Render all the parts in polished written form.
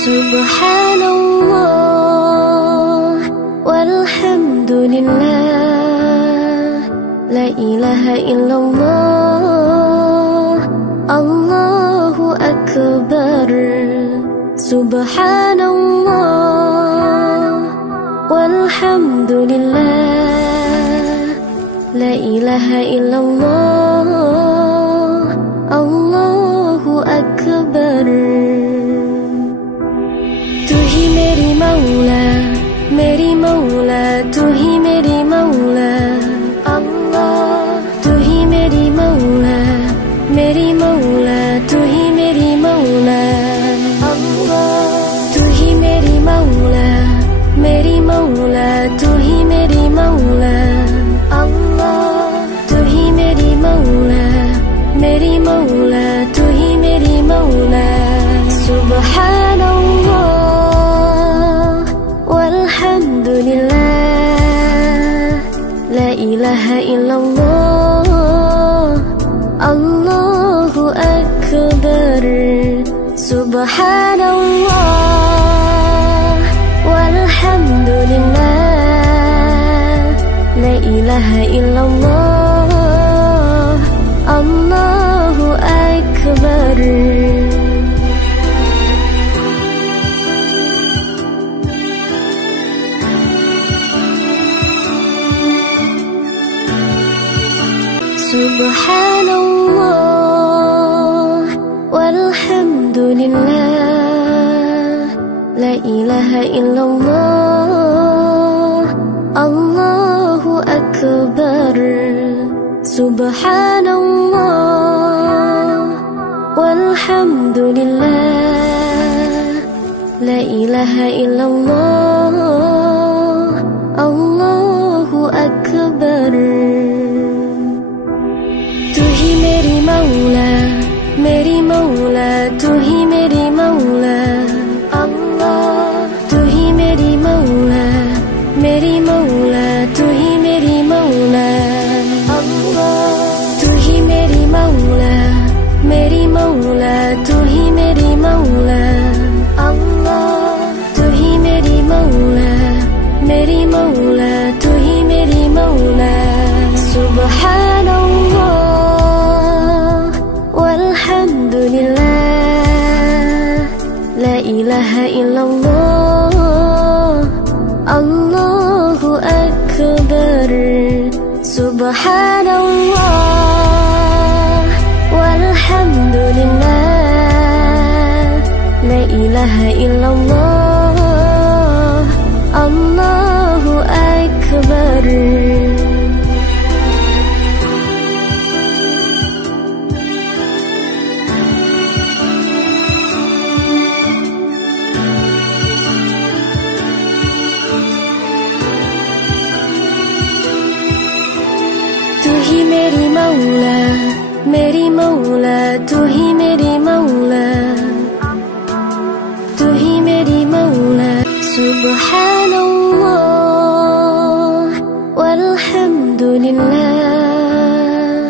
Subhanallah walhamdulillah, la ilaha illallah, Allahu akbar. Subhanallah walhamdulillah, la ilaha illallah, Allahu akbar. तू ही मेरी मौला, मेरी मौला, तू ही मेरी मौला अल्लाह। तू ही मेरी मौला, मेरी मौला, तू ही मेरी मौला अल्लाह। तू ही मेरी मौला, मेरी मौला, तू ही मेरी मौला अल्लाह। तू ही मेरी मौला, मेरी मौला, तू ही मेरी मौला। Subhanallah walhamdulillah, la ilaha illallah, Allahu akbar. Subhanallah walhamdulillah, la ilaha illallah, Allahu akbar. Subhanallah walhamdulillah, la ilaha illallah, Allahu akbar. Subhanallah walhamdulillah, la ilaha illallah, Allahu akbar. तू ही मेरी मौला, मेरी मौला, तू ही मेरी मौला अल्लाह। तू ही मेरी मौला, मेरी मौला, तू ही मेरी मौला अल्लाह। तू ही मेरी मौला, मेरी मौला, तू ही मेरी मौला अल्लाह। तू ही मेरी मौला, मेरी मौला, तू ही मेरी मौला। Subhanallah walhamdulillah, la ilaha illallah, Allahu akbar. Subhanallah walhamdulillah, la ilaha illallah, Allahu akbar. तू ही मेरी मौला, मेरी मौला, तू ही मेरी मौला, तू ही मेरी मौला। Subhanallah walhamdulillah,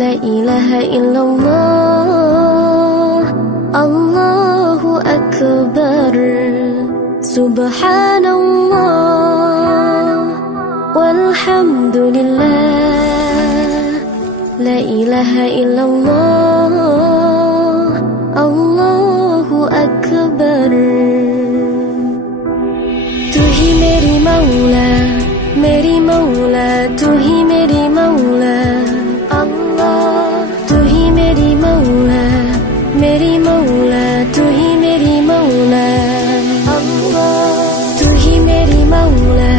la ilaha illallah, Allahu akbar. Subhanallah walhamdulillah, la ilaha illallah, Allahu akbar. तू ही मेरी मौला, मेरी मौला, तू ही मेरी मौला अल्लाह। तू ही मेरी मौला, मेरी मौला, तू ही मेरी मौला अल्लाह। तू ही मेरी मौला,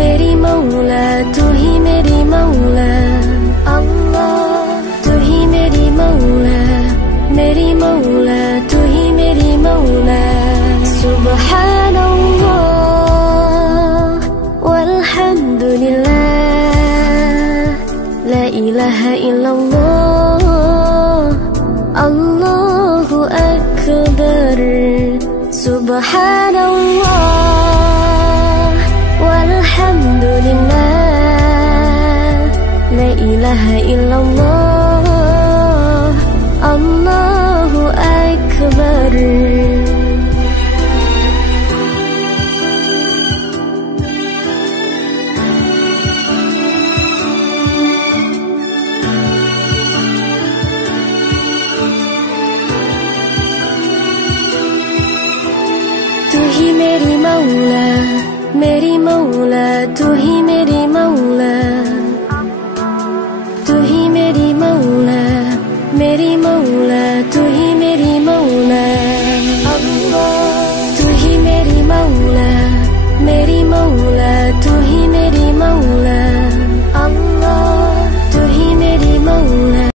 मेरी मौला, तू ही मेरी मौला अल्लाह। तू ही मेरी मौला, मेरी मौला, तू ही मेरी मौला। Subhanallah walhamdulillah, la ilaha illallah, Allahu akbar. Subhanallah walhamdulillah, la ilaha illallah, Allahu akbar. मेरी मौला, मेरी मौला, तू ही मेरी मौला, तू ही मेरी मौला, मेरी मौला, तू ही मेरी मौला। अल्लाह तू ही मेरी मौला, मेरी मौला, तू ही मेरी मौला। अल्लाह